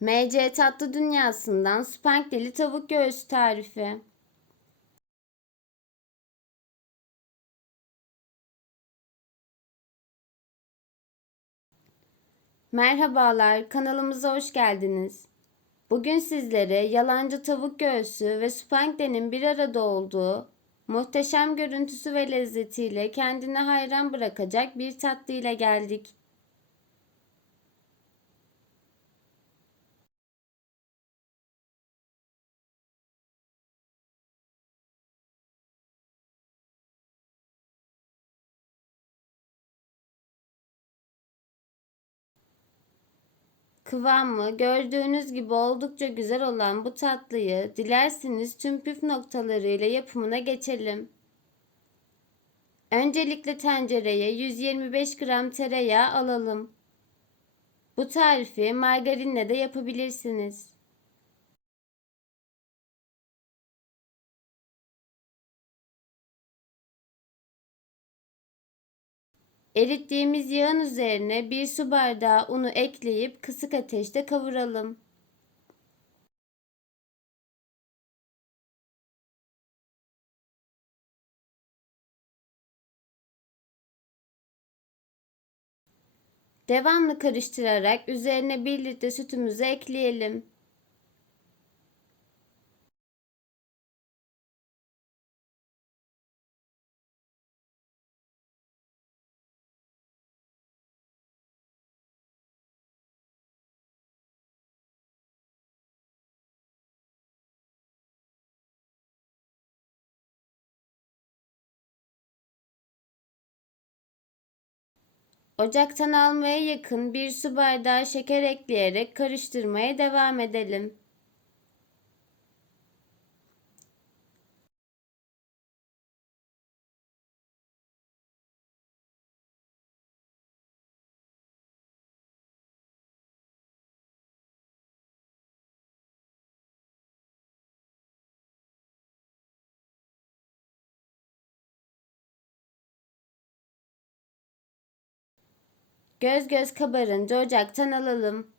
MC Tatlı Dünyası'ndan spankeli tavuk göğsü tarifi. Merhabalar, kanalımıza hoş geldiniz. Bugün sizlere yalancı tavuk göğsü ve spanklenin bir arada olduğu, muhteşem görüntüsü ve lezzetiyle kendine hayran bırakacak bir tatlı ile geldik. Kıvamı gördüğünüz gibi oldukça güzel olan bu tatlıyı dilerseniz tüm püf noktalarıyla yapımına geçelim. Öncelikle tencereye 125 gram tereyağı alalım. Bu tarifi margarinle de yapabilirsiniz. Erittiğimiz yağın üzerine bir su bardağı unu ekleyip kısık ateşte kavuralım. Devamlı karıştırarak üzerine 1 litre sütümüzü ekleyelim. Ocaktan almaya yakın bir su bardağı şeker ekleyerek karıştırmaya devam edelim. Göz göz kabarınca ocaktan alalım.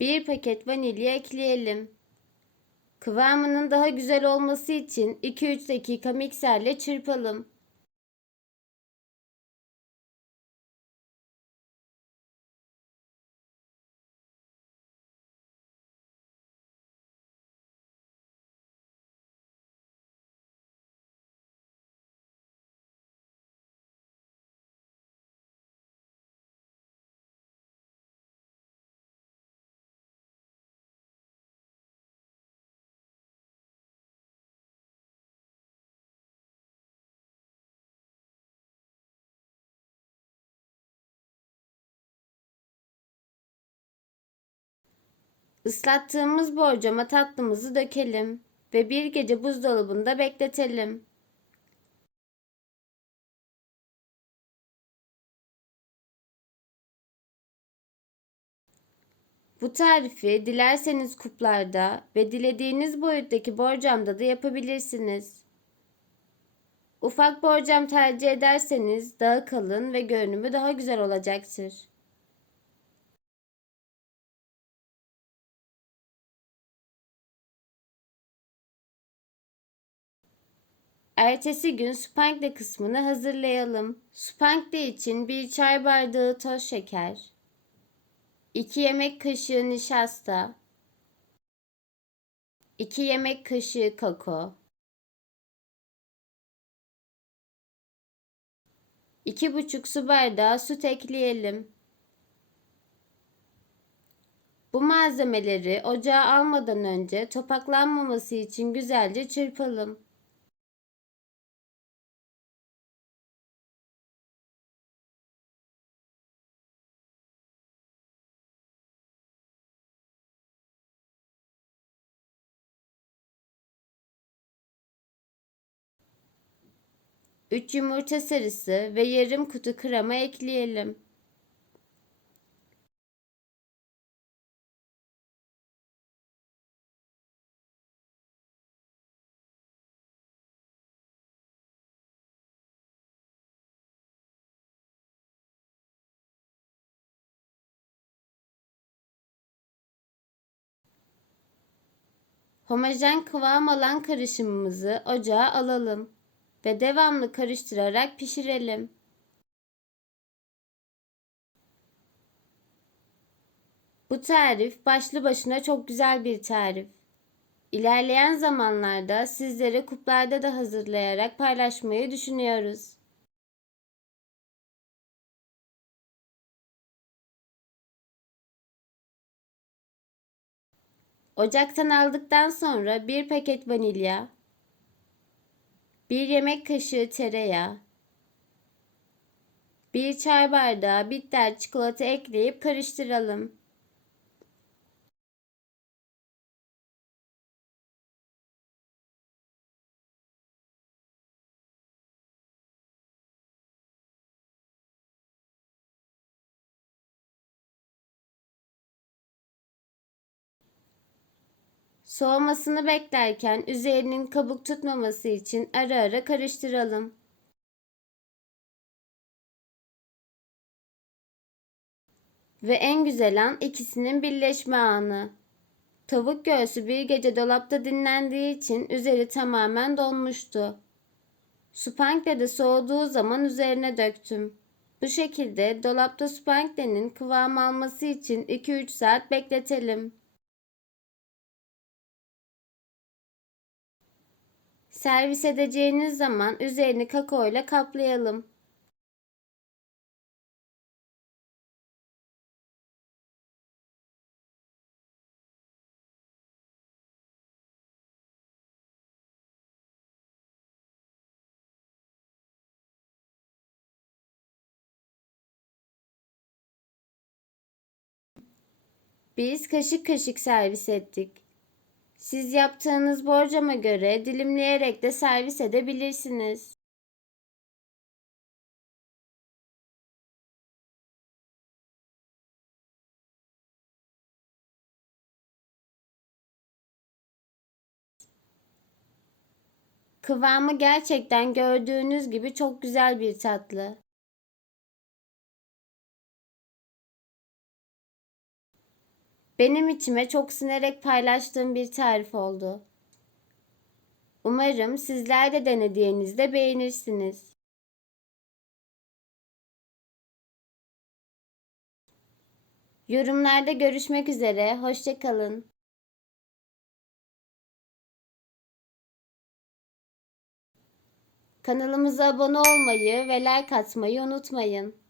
Bir paket vanilya ekleyelim. Kıvamının daha güzel olması için 2-3 dakika mikserle çırpalım. Islattığımız borcama tatlımızı dökelim ve bir gece buzdolabında bekletelim. Bu tarifi dilerseniz kuplarda ve dilediğiniz boyuttaki borcamda da yapabilirsiniz. Ufak borcam tercih ederseniz daha kalın ve görünümü daha güzel olacaktır. Ertesi gün spankle kısmını hazırlayalım. Spankle için bir çay bardağı toz şeker, 2 yemek kaşığı nişasta, 2 yemek kaşığı kakao, 2,5 su bardağı süt ekleyelim. Bu malzemeleri ocağa almadan önce topaklanmaması için güzelce çırpalım. 3 yumurta sarısı ve yarım kutu krema ekleyelim. Homojen kıvam alan karışımımızı ocağa alalım ve devamlı karıştırarak pişirelim. Bu tarif başlı başına çok güzel bir tarif. İlerleyen zamanlarda sizlere kuplarda da hazırlayarak paylaşmayı düşünüyoruz. Ocaktan aldıktan sonra bir paket vanilya, bir yemek kaşığı tereyağı, bir çay bardağı bitter çikolata ekleyip karıştıralım. Soğumasını beklerken üzerinin kabuk tutmaması için ara ara karıştıralım. Ve en güzel an ikisinin birleşme anı. Tavuk göğsü bir gece dolapta dinlendiği için üzeri tamamen donmuştu. Supankle de soğuduğu zaman üzerine döktüm. Bu şekilde dolapta supanklenin kıvam alması için 2-3 saat bekletelim. Servis edeceğiniz zaman üzerini kakao ile kaplayalım. Biz kaşık kaşık servis ettik. Siz yaptığınız borcama göre dilimleyerek de servis edebilirsiniz. Kıvamı gerçekten gördüğünüz gibi çok güzel bir tatlı. Benim içime çok sinerek paylaştığım bir tarif oldu. Umarım sizler de denediğinizde beğenirsiniz. Yorumlarda görüşmek üzere. Hoşçakalın. Kanalımıza abone olmayı ve like atmayı unutmayın.